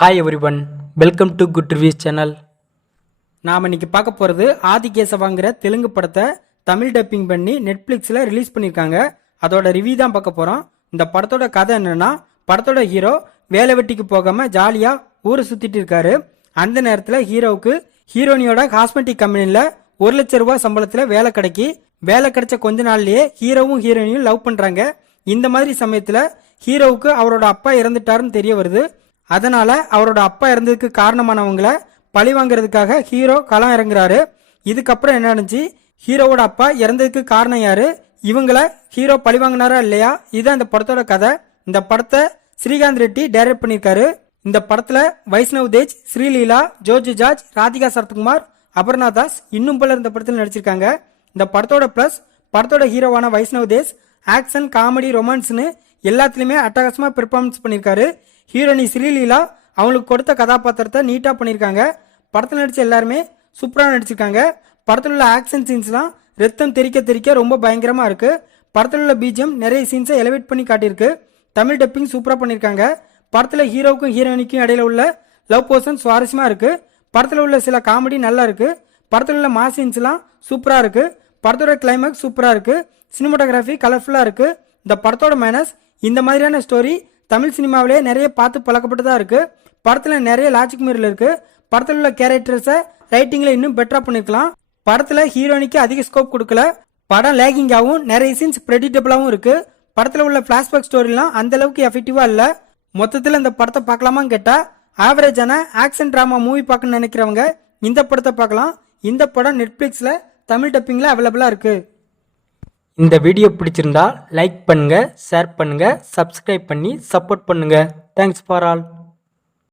Hi everyone, welcome to good reviews channel. நாம் இன்னைக்கு பார்க்க போகிறது ஆதிகேசவாங்கிற தெலுங்கு படத்தை தமிழ் டப்பிங் பண்ணி நெட்ஃப்ளிக்ஸில் ரிலீஸ் பண்ணியிருக்காங்க. அதோட ரிவ்யூ தான் பார்க்க போகிறோம். இந்த படத்தோட கதை என்னன்னா, படத்தோட ஹீரோ வேலை வெட்டிக்கு போகாமல் ஜாலியாக ஊரை சுற்றிட்டு இருக்காரு. அந்த நேரத்தில் ஹீரோவுக்கு ஹீரோனியோட காஸ்மெட்டிக் கம்பெனியில் 1,00,000 ரூபாய் சம்பளத்தில் வேலை கிடைச்ச கொஞ்ச நாள்லயே ஹீரோவும் ஹீரோனியும் லவ் பண்ணுறாங்க. இந்த மாதிரி சமயத்தில் ஹீரோவுக்கு அவரோட அப்பா இறந்துட்டாருன்னு தெரிய வருது. அதனால அவரோட அப்பா இறந்ததுக்கு காரணமானவங்களை பழி வாங்குறதுக்காக ஹீரோ களம் இறங்குறாரு. இதுக்கப்புறம் என்ன நடந்துச்சு, ஹீரோவோட அப்பா இறந்ததுக்கு காரணம் யாரு, இவங்கள ஹீரோ பழி வாங்கினாரா இல்லையா, இதுதான் இந்த படத்தோட கதை. இந்த படத்தை ஸ்ரீகாந்த் ரெட்டி டைரக்ட் பண்ணியிருக்காரு. இந்த படத்துல வைஷ்ணவ் தேஜ், ஸ்ரீலீலா, ஜோஜு ஜார்ஜ், ராதிகா சரத்குமார், அபர்ணா தாஸ் இன்னும் பலர் இந்த படத்தில் நடிச்சிருக்காங்க. இந்த படத்தோட பிளஸ், படத்தோட ஹீரோவான வைஷ்ணவ் தேஜ் ஆக்ஷன், காமெடி, ரொமான்ஸ்னு எல்லாத்துலயுமே அட்டகாசமா பெர்ஃபார்மன்ஸ் பண்ணியிருக்காரு. ஹீரோனி ஸ்ரீலீலா அவங்களுக்கு கொடுத்த கதாபாத்திரத்தை நீட்டா பண்ணியிருக்காங்க. படத்தில் நடிச்ச எல்லாருமே சூப்பராக நடிச்சிருக்காங்க. படத்தில் உள்ள ஆக்ஷன் சீன்ஸ்லாம் ரத்தம் தெறிக்க ரொம்ப பயங்கரமா இருக்கு. படத்தில் உள்ள பிஜிஎம் நிறைய சீன்ஸை எலிவேட் பண்ணி காட்டியிருக்கு. தமிழ் டப்பிங் சூப்பராக பண்ணியிருக்காங்க. படத்தில் ஹீரோவுக்கும் ஹீரோயினிக்கும் இடையில உள்ள லவ் போர்ஷன் சுவாரஸ்யமா இருக்கு. படத்தில் உள்ள சில காமெடி நல்லா இருக்கு. படத்தில் உள்ள மாஸ் சீன்ஸ்லாம் சூப்பராக இருக்கு. படத்தோட கிளைமேக்ஸ் சூப்பராக இருக்கு. சினிமாட்டோகிராஃபி கலர்ஃபுல்லாக இருக்கு. இந்த படத்தோட மைனஸ், இந்த மாதிரியான ஸ்டோரி தமிழ் சினிமாவிலே நிறைய பார்த்து பழக்கப்பட்டதா இருக்கு. படத்துல நிறைய லாஜிக் மீறல் இருக்கு. படத்துல உள்ள கேரக்டர்ஸை ரைட்டிங்ல இன்னும் பெட்டரா பண்ணிருக்கலாம். படத்துல ஹீரோனிக்கு அதிக ஸ்கோப் கொடுக்கல. படம் லேகிங்காவும் நிறைய சீன்ஸ் பிரெடிக்டபிளாவும் இருக்கு. படத்துல உள்ள பிளாஷ்பேக் ஸ்டோரிலாம் அந்த அளவுக்கு எஃபெக்டிவா இல்ல. மொத்தத்துல இந்த படத்தை பார்க்கலாமான்னு கேட்டா, ஆவரேஜான ஆக்ஷன் டிராமா மூவி பார்க்கணும்னு நினைக்கிறவங்க இந்த படத்தை பார்க்கலாம். இந்த படம் நெட்ஃபிளிக்ஸ்ல தமிழ் டப்பிங்ல அவைலபிளா இருக்கு. இந்த வீடியோ பிடிச்சிருந்தா லைக் பண்ணுங்க, ஷேர் பண்ணுங்க, சப்ஸ்கிரைப் பண்ணி சப்போர்ட் பண்ணுங்க. Thanks for all.